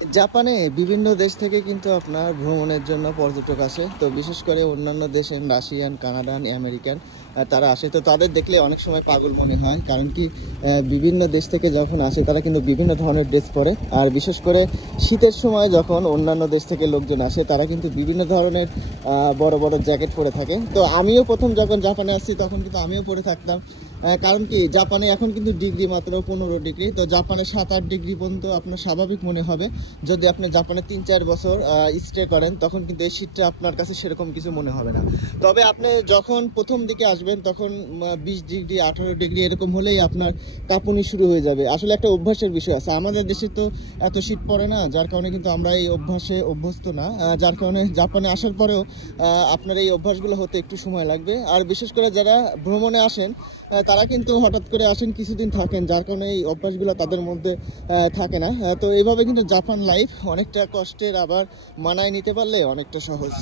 জাপানে বিভিন্ন দেশ থেকে কিন্তু আপনার ভ্রমণের জন্য পর্যটক আসে। তো বিশেষ করে অন্যান্য দেশের রাশিয়ান, কানাডান, আমেরিকান তারা আসে। তো তাদের দেখলে অনেক সময় পাগল মনে হয়। কারণ কি বিভিন্ন দেশ থেকে যখন আসে তারা কিন্তু বিভিন্ন ধরনের ড্রেস পরে। আর বিশেষ করে শীতের সময় যখন অন্যান্য দেশ থেকে লোকজন আসে তারা কিন্তু বিভিন্ন ধরনের বড় বড় জ্যাকেট পরে থাকে। তো আমিও প্রথম যখন জাপানে আসছি তখন কিন্তু আমিও পরে থাকতাম। কারণ কি জাপানে এখন কিন্তু ডিগ্রি মাত্র 15 ডিগ্রি। তো জাপানে 7-8 ডিগ্রি পর্যন্ত আপনার স্বাভাবিক মনে হবে। যদি আপনি জাপানে 3-4 বছর স্টে করেন তখন কিন্তু এই শীতটা আপনার কাছে সেরকম কিছু মনে হবে না। তবে আপনি যখন প্রথম দিকে আসবেন তখন 20 ডিগ্রি, 18 ডিগ্রি এরকম হলেই আপনার কাঁপুনি শুরু হয়ে যাবে। আসলে একটা অভ্যাসের বিষয় আছে। আমাদের দেশে তো এত শীত পড়ে না, যার কারণে কিন্তু আমরা এই অভ্যাসে অভ্যস্ত না। যার কারণে জাপানে আসার পরেও আপনার এই অভ্যাসগুলো হতে একটু সময় লাগবে। আর বিশেষ করে যারা ভ্রমণে আসেন তারা কিন্তু হঠাৎ করে আসেন, কিছুদিন থাকেন, যার কারণে এই অভ্যাসগুলো তাদের মধ্যে থাকে না। তো এইভাবে কিন্তু জাপান লাইফ অনেকটা কষ্টের, আবার মানায় নিতে পারলে অনেকটা সহজ।